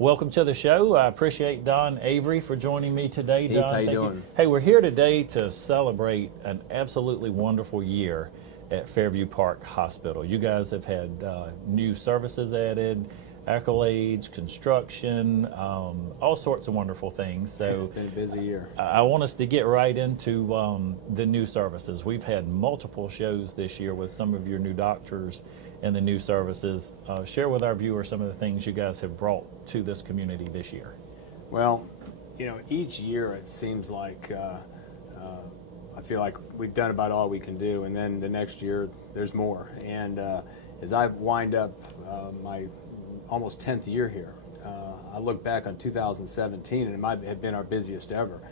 Welcome to the show. I appreciate Don Avery for joining me today. Heath, Don, how you thank doing? Hey, we're here today to celebrate an absolutely wonderful year at Fairview Park Hospital. You guys have had new services added, accolades, construction, all sorts of wonderful things. So It's been a busy year. I want us to get right into the new services. We've had multiple shows this year with some of your new doctors and the new services. Share with our viewers some of the things you guys have brought to this community this year. Well, you know, each year it seems like I feel like we've done about all we can do, and then the next year there's more. And as I wind up my almost 10th year here, I look back on 2017, and it might have been our busiest ever.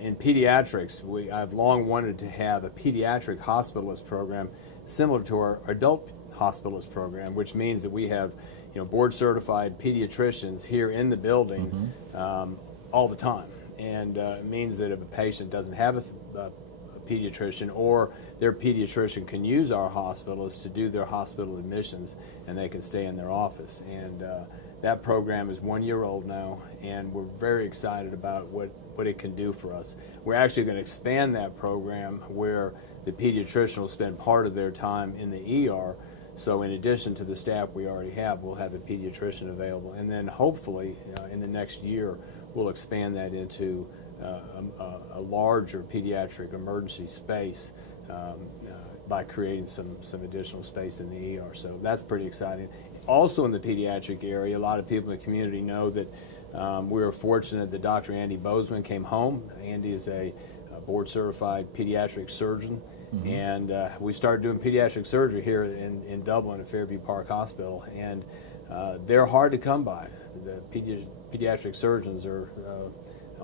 In pediatrics, I've long wanted to have a pediatric hospitalist program similar to our adult hospitalist program, which means that we have, you know, board certified pediatricians here in the building all the time. And it means that if a patient doesn't have a pediatrician, or their pediatrician can use our hospitalists to do their hospital admissions, and they can stay in their office. And that program is 1 year old now, and we're very excited about what it can do for us. We're actually going to expand that program where the pediatrician will spend part of their time in the ER. So in addition to the staff we already have, we'll have a pediatrician available. And then hopefully in the next year, we'll expand that into a larger pediatric emergency space by creating some additional space in the ER. So that's pretty exciting. Also in the pediatric area, a lot of people in the community know that we were fortunate that Dr. Andy Bozeman came home. Andy is a board-certified pediatric surgeon, and we started doing pediatric surgery here in Dublin at Fairview Park Hospital, and they're hard to come by. The pediatric surgeons are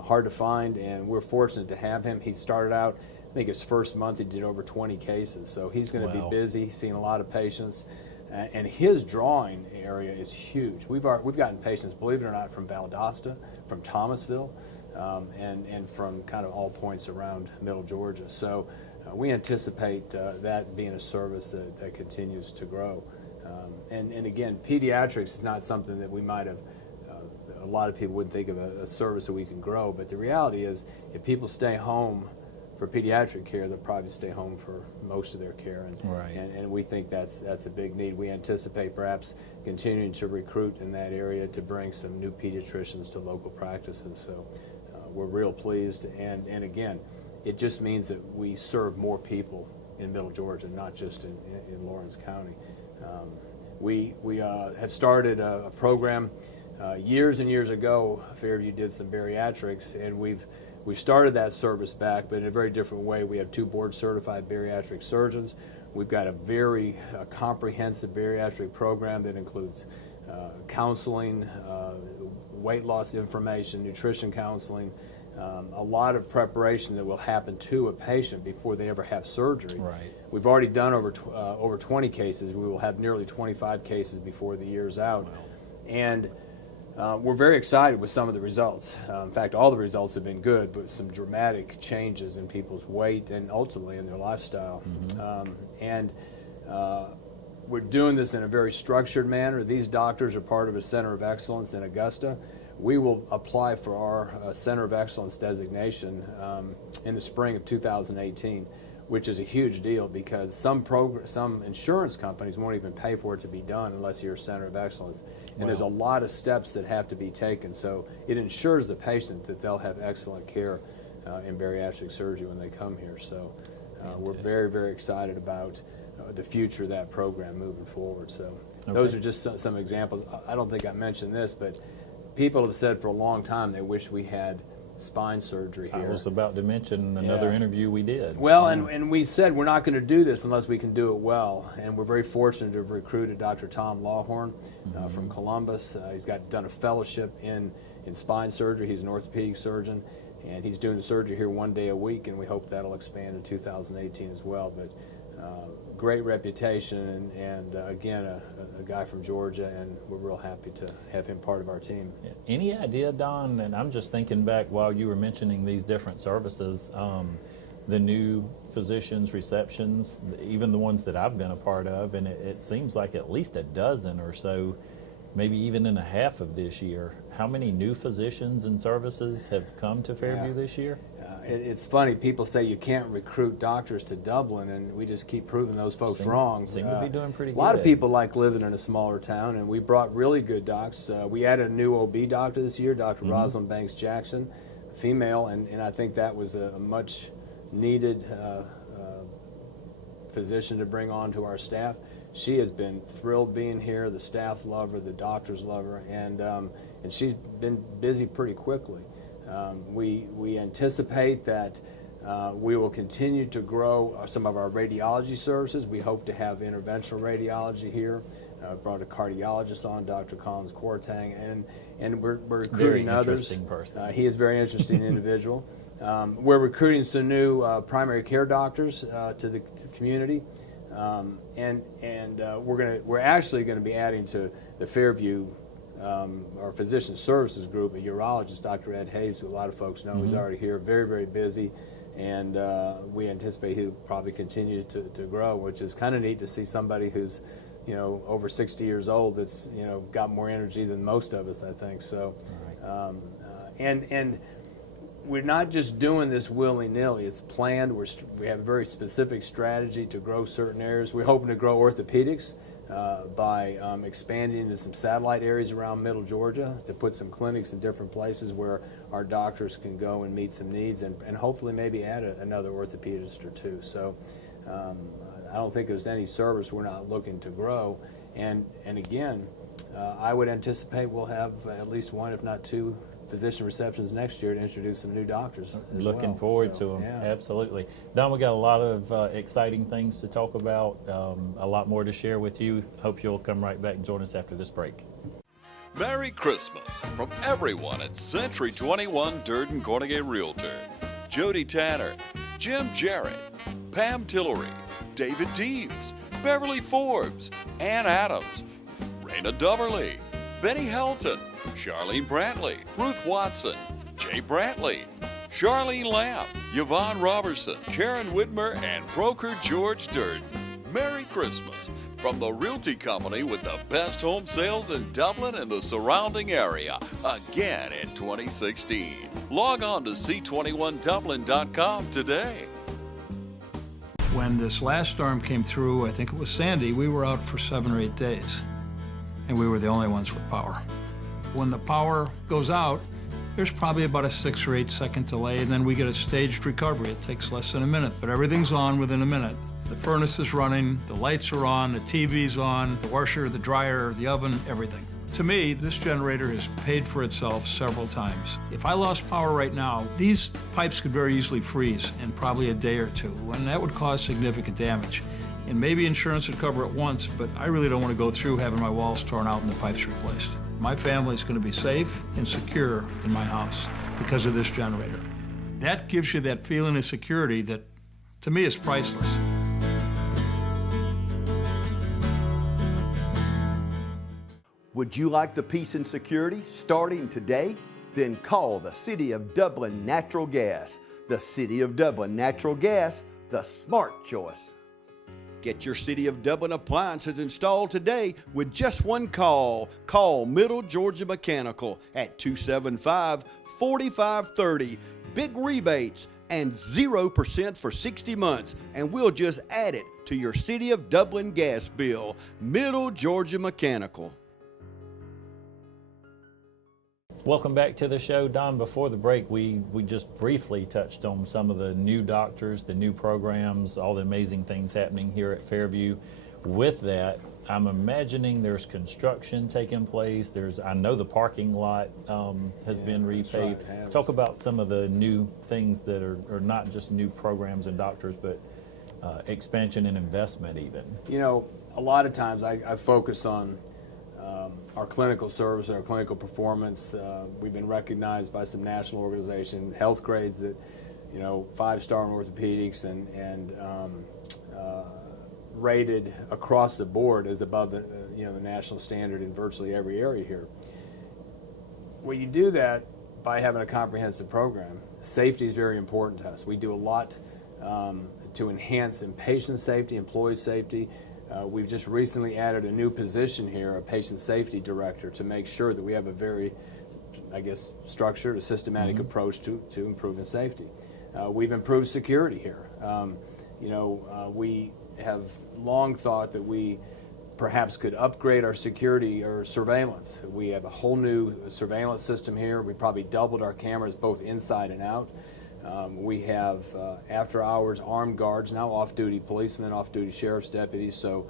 hard to find, and we're fortunate to have him. He started out, I think his first month he did over 20 cases, so he's going to be busy, seeing a lot of patients. And his drawing area is huge. We've gotten patients, believe it or not, from Valdosta, from Thomasville, and from kind of all points around Middle Georgia. So we anticipate that being a service that continues to grow. And again, pediatrics is not something that we might have, a lot of people wouldn't think of a service that we can grow, but the reality is if people stay home for pediatric care, they'll probably stay home for most of their care, and we think that's a big need. We anticipate perhaps continuing to recruit in that area to bring some new pediatricians to local practices. So we're real pleased, and again, it just means that we serve more people in Middle Georgia, not just in Lawrence County. We have started a program years and years ago. Fairview did some bariatrics, and we've started that service back, but in a very different way. We have 2 board-certified bariatric surgeons. We've got a very comprehensive bariatric program that includes counseling, weight loss information, nutrition counseling, a lot of preparation that will happen to a patient before they ever have surgery. Right. We've already done over 20 cases. We will have nearly 25 cases before the year's out. Wow. And we're very excited with some of the results. In fact, all the results have been good, but some dramatic changes in people's weight and ultimately in their lifestyle. We're doing this in a very structured manner. These doctors are part of a Center of Excellence in Augusta. We will apply for our Center of Excellence designation in the spring of 2018, which is a huge deal because some insurance companies won't even pay for it to be done unless you're a Center of Excellence. And there's a lot of steps that have to be taken. So it ensures the patient that they'll have excellent care in bariatric surgery when they come here. So we're very, very excited about the future of that program moving forward. So those are just some examples. I don't think I mentioned this, but people have said for a long time they wish we had spine surgery here. I was about to mention another interview we did. Well, and we said we're not going to do this unless we can do it well, and we're very fortunate to have recruited Dr. Tom Lawhorn from Columbus. He's done a fellowship in spine surgery. He's an orthopedic surgeon, and he's doing the surgery here 1 day a week, and we hope that'll expand in 2018 as well. But great reputation, and again, a guy from Georgia, and we're real happy to have him part of our team. Any idea, Don, and I'm just thinking back while you were mentioning these different services, the new physicians, receptions, even the ones that I've been a part of, and it seems like at least a dozen or so maybe even in a half of this year. How many new physicians and services have come to Fairview this year? It's funny, people say you can't recruit doctors to Dublin, and we just keep proving those folks wrong. Seem to be doing pretty good. A lot of people like living in a smaller town, and we brought really good docs. We added a new OB doctor this year, Dr. Rosalind Banks Jackson, female, and I think that was a much needed physician to bring on to our staff. She has been thrilled being here. The staff love her, the doctors love her, and she's been busy pretty quickly. We anticipate that we will continue to grow some of our radiology services. We hope to have interventional radiology here. Brought a cardiologist on, Dr. Collins Quartang, and we're recruiting others. Very interesting person. He is a very interesting individual. We're recruiting some new primary care doctors to the community, and we're actually going to be adding to the Fairview. Our physician services group, a urologist, Dr. Ed Hayes, who a lot of folks know, he's already here, very, very busy, and we anticipate he'll probably continue to grow, which is kind of neat to see somebody who's, over 60 years old that's, got more energy than most of us, I think. So, and we're not just doing this willy-nilly. It's planned. We have a very specific strategy to grow certain areas. We're hoping to grow orthopedics by expanding into some satellite areas around Middle Georgia to put some clinics in different places where our doctors can go and meet some needs, and hopefully maybe add another orthopedist or two. So I don't think there's any service we're not looking to grow. And again, I would anticipate we'll have at least one, if not two, physician receptions next year to introduce some new doctors. Looking forward to them. Yeah. Absolutely. Don, we got a lot of exciting things to talk about, a lot more to share with you. Hope you'll come right back and join us after this break. Merry Christmas from everyone at Century 21 Durden Cornegay Realtor. Jody Tanner, Jim Jarrett, Pam Tillery, David Deeves, Beverly Forbes, Ann Adams, Raina Duberly, Benny Helton, Charlene Brantley, Ruth Watson, Jay Brantley, Charlene Lamb, Yvonne Robertson, Karen Whitmer, and broker George Durden. Merry Christmas from the Realty Company with the best home sales in Dublin and the surrounding area, again in 2016. Log on to c21dublin.com today. When this last storm came through, I think it was Sandy, we were out for 7 or 8 days, and we were the only ones with power. When the power goes out, there's probably about a 6 or 8 second delay, and then we get a staged recovery. It takes less than a minute, but everything's on within a minute. The furnace is running, the lights are on, the TV's on, the washer, the dryer, the oven, everything. To me, this generator has paid for itself several times. If I lost power right now, these pipes could very easily freeze in probably a day or two, and that would cause significant damage. And maybe insurance would cover it once, but I really don't want to go through having my walls torn out and the pipes replaced. My family's going to be safe and secure in my house because of this generator. That gives you that feeling of security that, to me, is priceless. Would you like the peace and security starting today? Then call the City of Dublin Natural Gas. The City of Dublin Natural Gas, the smart choice. Get your City of Dublin appliances installed today with just one call. Call Middle Georgia Mechanical at 275-4530. Big rebates and 0% for 60 months, and we'll just add it to your City of Dublin gas bill. Middle Georgia Mechanical. Welcome back to the show. Don, before the break, we just briefly touched on some of the new doctors, the new programs, all the amazing things happening here at Fairview. With that, I'm imagining there's construction taking place. I know the parking lot has been repaved. Right, Talk about some of the new things that are not just new programs and doctors, but expansion and investment even. A lot of times I focus on our clinical service and our clinical performance. We've been recognized by some national organization, health grades that, 5-star in orthopedics and rated across the board as above the national standard in virtually every area here. Well, you do that by having a comprehensive program. Safety is very important to us. We do a lot to enhance patient safety, employee safety. We've just recently added a new position here, a patient safety director, to make sure that we have a very, I guess, structured, a systematic approach to improving safety. We've improved security here. We have long thought that we perhaps could upgrade our security or surveillance. We have a whole new surveillance system here. We probably doubled our cameras both inside and out. We have after-hours armed guards, now off-duty policemen, off-duty sheriff's deputies. So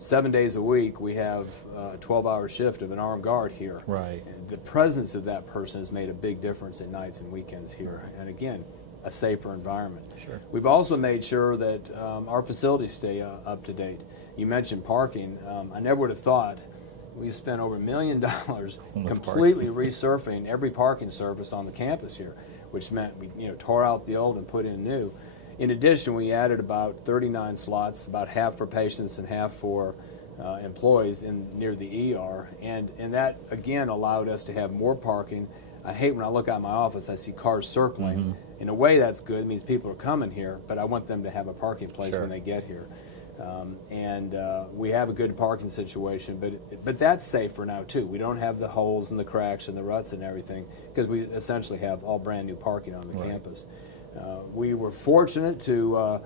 7 days a week, we have a 12-hour shift of an armed guard here. Right. The presence of that person has made a big difference at nights and weekends here. And again, a safer environment. Sure. We've also made sure that our facilities stay up to date. You mentioned parking. I never would have thought we spent over $1 million completely resurfacing every parking surface on the campus here, which meant we tore out the old and put in new. In addition, we added about 39 slots, about half for patients and half for employees near the ER, and that again allowed us to have more parking. I hate when I look out my office, I see cars circling. In a way, that's good. It means people are coming here, but I want them to have a parking place when they get here. We have a good parking situation, but that's safer now too. We don't have the holes and the cracks and the ruts and everything because we essentially have all brand new parking on the campus. We were fortunate to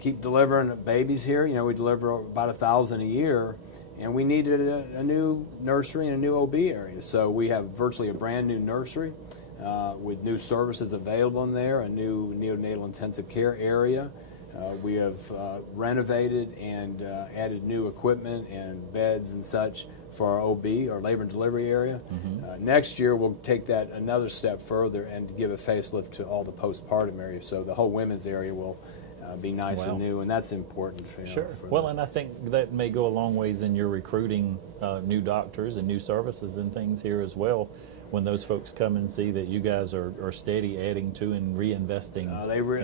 keep delivering babies here. We deliver about 1,000 a year, and we needed a new nursery and a new OB area. So we have virtually a brand new nursery with new services available in there, a new neonatal intensive care area. We have renovated and added new equipment and beds and such for our OB, our labor and delivery area. Next year, we'll take that another step further and give a facelift to all the postpartum areas. So the whole women's area will be nice and new, and that's important. Well, and I think that may go a long ways in your recruiting new doctors and new services and things here as well. When those folks come and see that you guys are steady adding to and reinvesting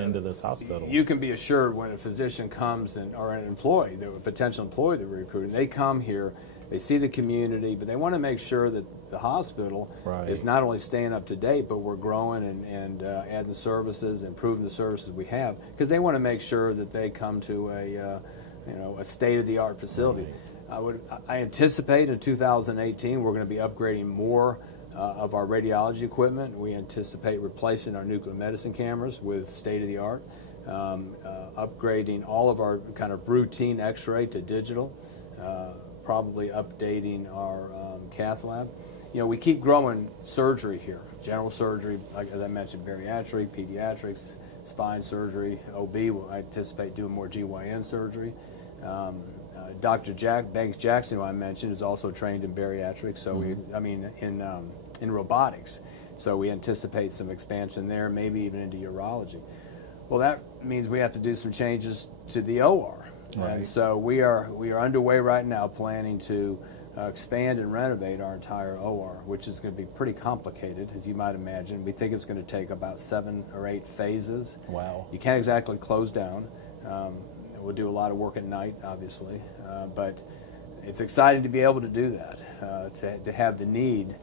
into this hospital. You can be assured when a physician comes or an employee, a potential employee that we're recruiting, they come here, they see the community, but they want to make sure that the hospital is not only staying up to date, but we're growing and adding services, improving the services we have, because they want to make sure that they come to a state-of-the-art facility. I anticipate in 2018 we're going to be upgrading more of our radiology equipment. We anticipate replacing our nuclear medicine cameras with state-of-the-art, upgrading all of our kind of routine x-ray to digital, probably updating our cath lab. We keep growing surgery here, general surgery, like as I mentioned, bariatric, pediatrics, spine surgery, OB. I anticipate doing more GYN surgery. Dr. Banks Jackson, who I mentioned, is also trained in bariatrics. So in robotics. So we anticipate some expansion there, maybe even into urology. Well, that means we have to do some changes to the OR. And so we are underway right now planning to expand and renovate our entire OR, which is going to be pretty complicated, as you might imagine. We think it's going to take about 7 or 8 phases. Wow. You can't exactly close down. We'll do a lot of work at night, obviously, but it's exciting to be able to do that, to have the need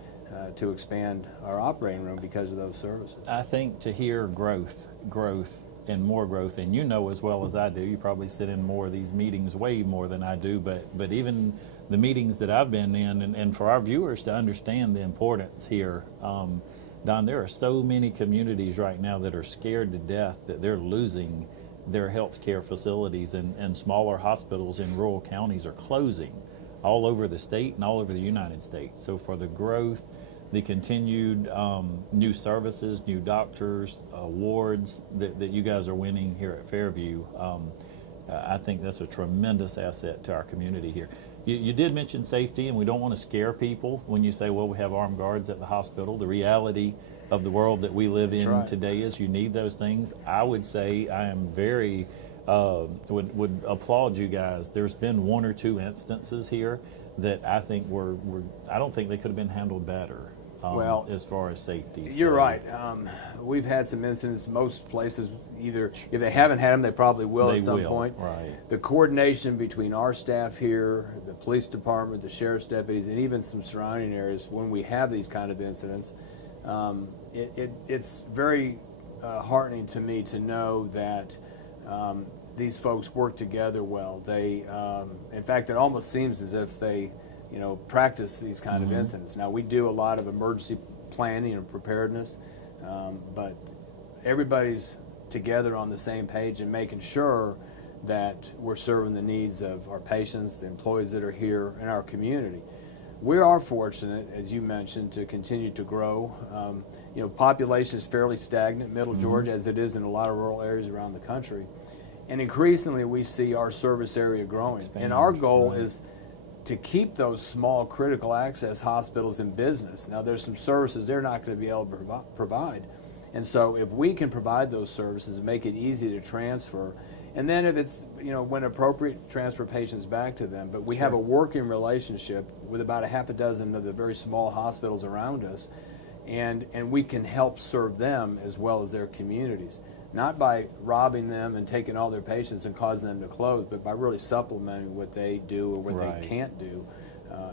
to expand our operating room because of those services. I think to hear growth, and more growth, and you know as well as I do, you probably sit in more of these meetings way more than I do, but even the meetings that I've been in, and for our viewers to understand the importance here, Don, there are so many communities right now that are scared to death that they're losing their health care facilities, and smaller hospitals in rural counties are closing all over the state and all over the United States. So for the growth, the continued new services, new doctors, awards that you guys are winning here at Fairview, I think that's a tremendous asset to our community here. You did mention safety, and we don't want to scare people when you say, well, we have armed guards at the hospital. The reality of the world that we live in today is you need those things. I would say I am very, would applaud you guys. There's been 1 or 2 instances here that I think I don't think they could have been handled better. As far as safety. You're right. We've had some incidents. Most places, either if they haven't had them, they probably will at some point. Right. The coordination between our staff here, the police department, the sheriff's deputies, and even some surrounding areas, when we have these kind of incidents, it's very heartening to me to know that these folks work together well. They, in fact, it almost seems as if they, practice these kind of incidents. Now, we do a lot of emergency planning and preparedness, but everybody's together on the same page and making sure that we're serving the needs of our patients, the employees that are here, and our community. We are fortunate, as you mentioned, to continue to grow. Population is fairly stagnant, Middle Georgia, as it is in a lot of rural areas around the country. And increasingly, we see our service area growing. And our goal is to keep those small critical access hospitals in business. Now, there's some services they're not going to be able to provide. And so if we can provide those services and make it easy to transfer, and then if it's, when appropriate, transfer patients back to them. But we have a working relationship with about a half a dozen of the very small hospitals around us, and we can help serve them as well as their communities. Not by robbing them and taking all their patients and causing them to close, but by really supplementing what they do or what they can't do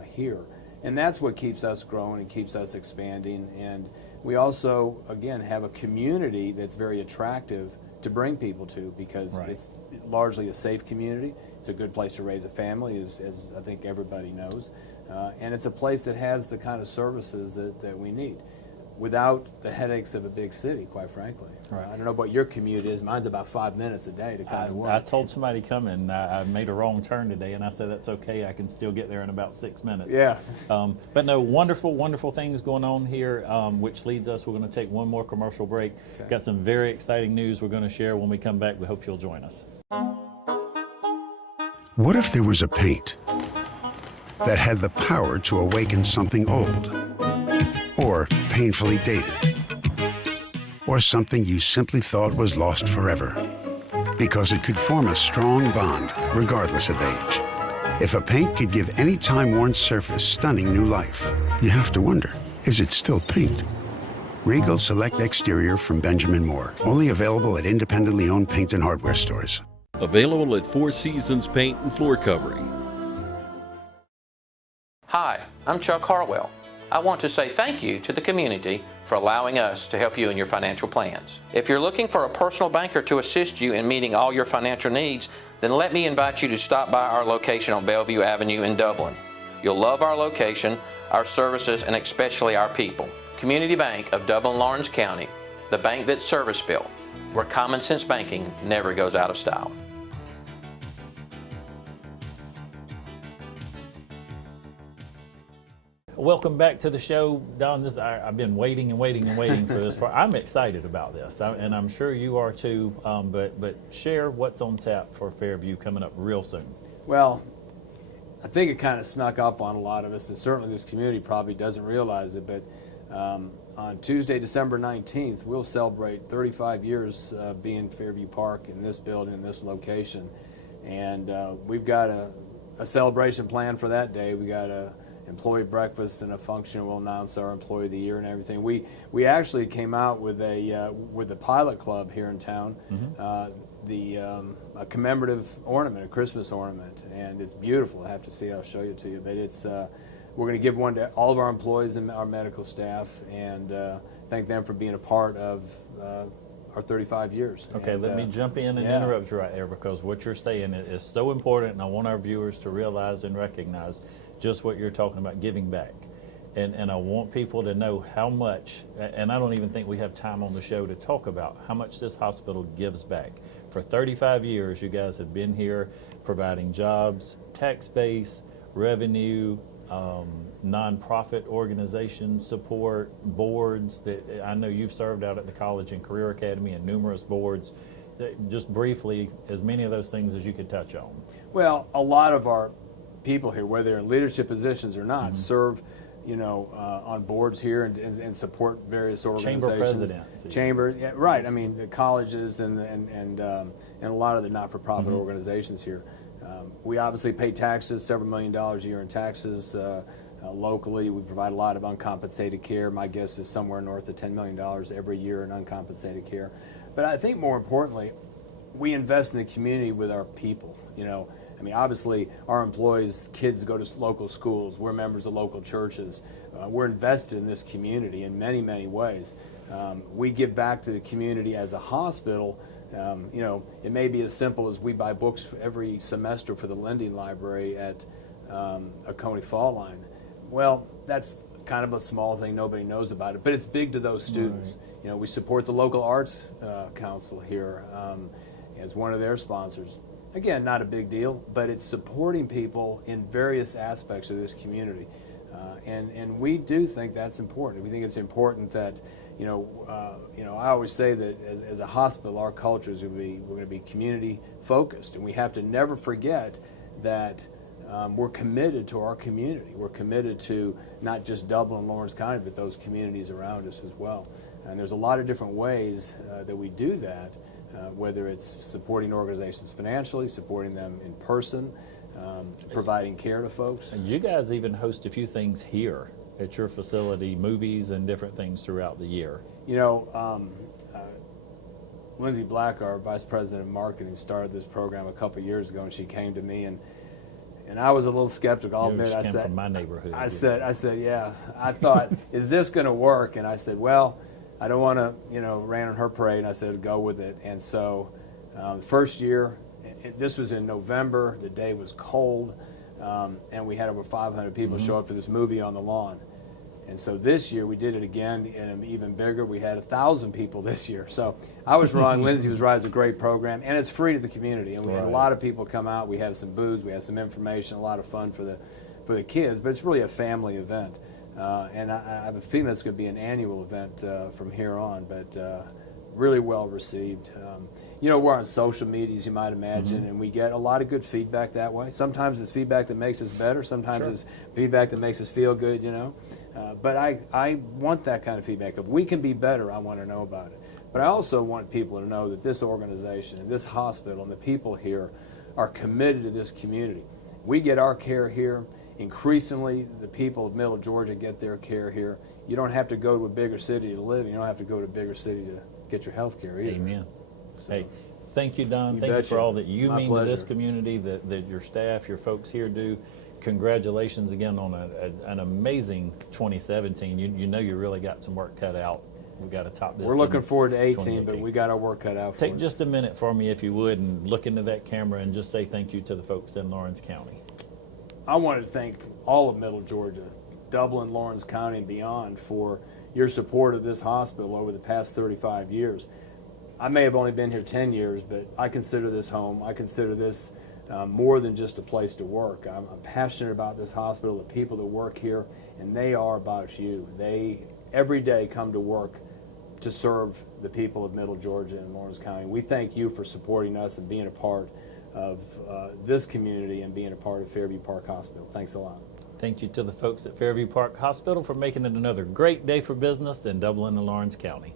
here. And that's what keeps us growing and keeps us expanding. And we also, again, have a community that's very attractive to bring people to, because it's largely a safe community. It's a good place to raise a family, as I think everybody knows. And it's a place that has the kind of services that we need without the headaches of a big city, quite frankly. I don't know what your commute is. Mine's about 5 minutes a day to come to work. I told somebody coming, I made a wrong turn today, and I said, that's okay, I can still get there in about 6 minutes. Yeah. But no, wonderful, wonderful things going on here, which leads us, we're going to take one more commercial break. Okay. Got some very exciting news we're going to share when we come back. We hope you'll join us. What if there was a paint that had the power to awaken something old, or painfully dated, or something you simply thought was lost forever, because it could form a strong bond regardless of age? If a paint could give any time-worn surface stunning new life, you have to wonder, is it still paint? Regal Select Exterior from Benjamin Moore, only available at independently owned paint and hardware stores. Available at Four Seasons Paint and Floor Covering. Hi, I'm Chuck Harwell. I want to say thank you to the community for allowing us to help you in your financial plans. If you're looking for a personal banker to assist you in meeting all your financial needs, then let me invite you to stop by our location on Bellevue Avenue in Dublin. You'll love our location, our services, and especially our people. Community Bank of Dublin-Lawrence County, the bank that's service-built, where common sense banking never goes out of style. Welcome back to the show, Don. I've been waiting and waiting and waiting for this part. I'm excited about this, and I'm sure you are too. But share what's on tap for Fairview coming up real soon. Well, I think it kind of snuck up on a lot of us, and certainly this community probably doesn't realize it. But on Tuesday, December 19th, we'll celebrate 35 years being Fairview Park in this building, in this location, and we've got a celebration planned for that day. We got a employee breakfast and a function. We'll announce our employee of the year and everything. We actually came out with the pilot club here in town, a commemorative ornament, a Christmas ornament, and it's beautiful. I have to see. I'll show you to you. But it's we're going to give one to all of our employees and our medical staff, and thank them for being a part of our 35 years. Okay, and, let me jump in and interrupt you right there, because what you're saying is so important, and I want our viewers to realize and recognize just what you're talking about, giving back. And I want people to know how much, and I don't even think we have time on the show to talk about how much this hospital gives back. For 35 years, you guys have been here providing jobs, tax base, revenue, nonprofit organization support, boards that I know you've served out at the College and Career Academy and numerous boards. Just briefly, as many of those things as you could touch on. Well, a lot of our people here, whether they're in leadership positions or not, serve, on boards here and support various organizations. Chamber presidents. Chamber, yeah, right. I mean, the colleges and a lot of the not-for-profit organizations here. We obviously pay taxes, several $1 million a year in taxes. Locally, we provide a lot of uncompensated care. My guess is somewhere north of $10 million every year in uncompensated care. But I think more importantly, we invest in the community with our people. I mean, obviously, our employees' kids go to local schools. We're members of local churches. We're invested in this community in many, many ways. We give back to the community as a hospital You know, it may be as simple as we buy books every semester for the lending library at Oconee Fall Line. Well, that's kind of a small thing, nobody knows about it, but it's big to those students. Right. You know, we support the local arts council here as one of their sponsors. Again, not a big deal, but it's supporting people in various aspects of this community. And we do think that's important. We think it's important that, you know, I always say that as a hospital, our culture is we're going to be community focused, and we have to never forget that we're committed to our community. We're committed to not just Dublin and Lawrence County, but those communities around us as well. And there's a lot of different ways that we do that, whether it's supporting organizations financially, supporting them in person, providing care to folks. You guys even host a few things here at your facility, movies and different things throughout the year. You know, Lindsay Black, our Vice President of Marketing, started this program a couple years ago, and she came to me, and I was a little skeptical. I'll admit, I said, from my neighborhood. I said, yeah. I thought, is this going to work? And I said, well, I don't want to, you know, rain on her parade. And I said, go with it. And so, first year, this was in November. The day was cold, and we had over 500 people show up to this movie on the lawn. And so this year we did it again, and even bigger. We had 1,000 people this year. So I was wrong. Lindsay was right. It's a great program, and it's free to the community. And we had a lot of people come out. We have some booze, we have some information, a lot of fun for the kids. But it's really a family event, and I have a feeling it's going to be an annual event from here on. But really well received. You know, we're on social media, as you might imagine, and we get a lot of good feedback that way. Sometimes it's feedback that makes us better. Sometimes it's feedback that makes us feel good, you know. But I want that kind of feedback. If we can be better, I want to know about it. But I also want people to know that this organization and this hospital and the people here are committed to this community. We get our care here. Increasingly, the people of Middle Georgia get their care here. You don't have to go to a bigger city to live. You don't have to go to a bigger city to get your health care either. Amen. So, hey, thank you, Don. Thank you for all that you mean to this community, that your staff, your folks here do. Congratulations again on an amazing 2017. You know you really got some work cut out. We've got to top this. We're looking forward to 18, but we got our work cut out for us. Take just a minute for me, if you would, and look into that camera and just say thank you to the folks in Lawrence County. I wanted to thank all of Middle Georgia, Dublin, Lawrence County, and beyond for your support of this hospital over the past 35 years. I may have only been here 10 years, but I consider this home. I consider this more than just a place to work. I'm passionate about this hospital, the people that work here, and they are about you. They every day come to work to serve the people of Middle Georgia and Lawrence County. We thank you for supporting us and being a part of this community and being a part of Fairview Park Hospital. Thanks a lot. Thank you to the folks at Fairview Park Hospital for making it another great day for business in Dublin and Lawrence County.